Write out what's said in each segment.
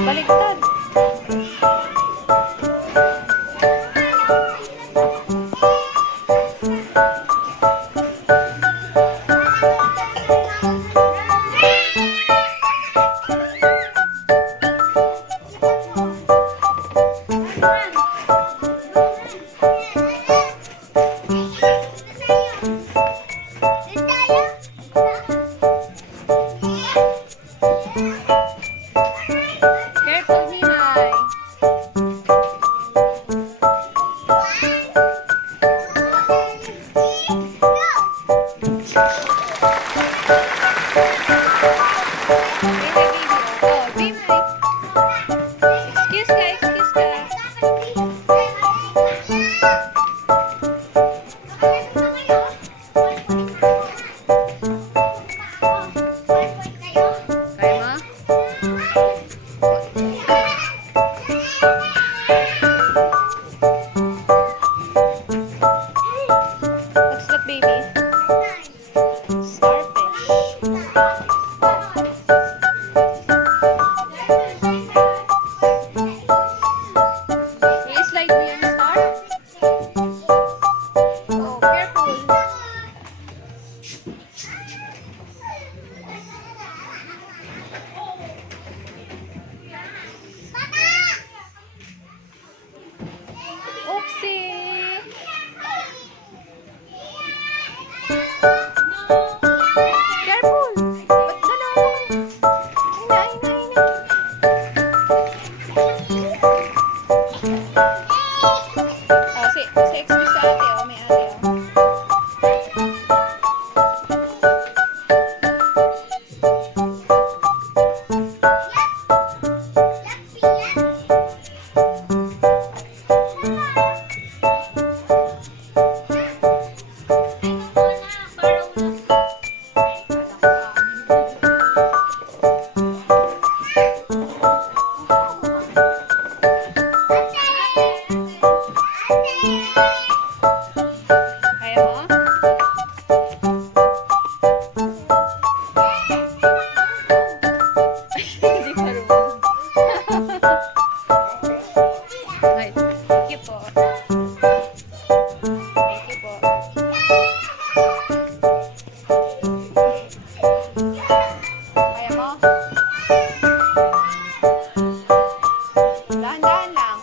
Baliktad. Careful, Himay. Excuse ka, excuse ka. Kaya mo? What's that, baby? Starfish. I-slide mo yung star? Oh, careful. Oopsie! Careful! Ba't gano'n mo kayo? Ina, ina, ina. Oh, si excuse sa ate, oh. May ate, oh. Kaya mo? Hindi marunong. Ay, thank you po. Thank you po. Kaya mo? Dahan-dahan lang.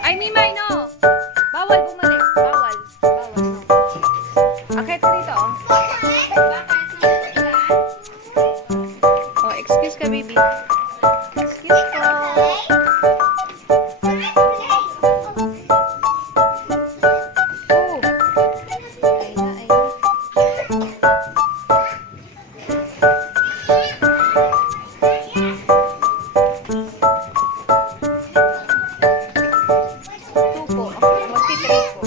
Ay, Mimay, no! Bawal bumalik. Bawal. Bawal, no. Akit ka dito, oh. Oh, excuse ka, baby. Excuse ko. Oh. Ay na, ay na. Two po. Magti-three po.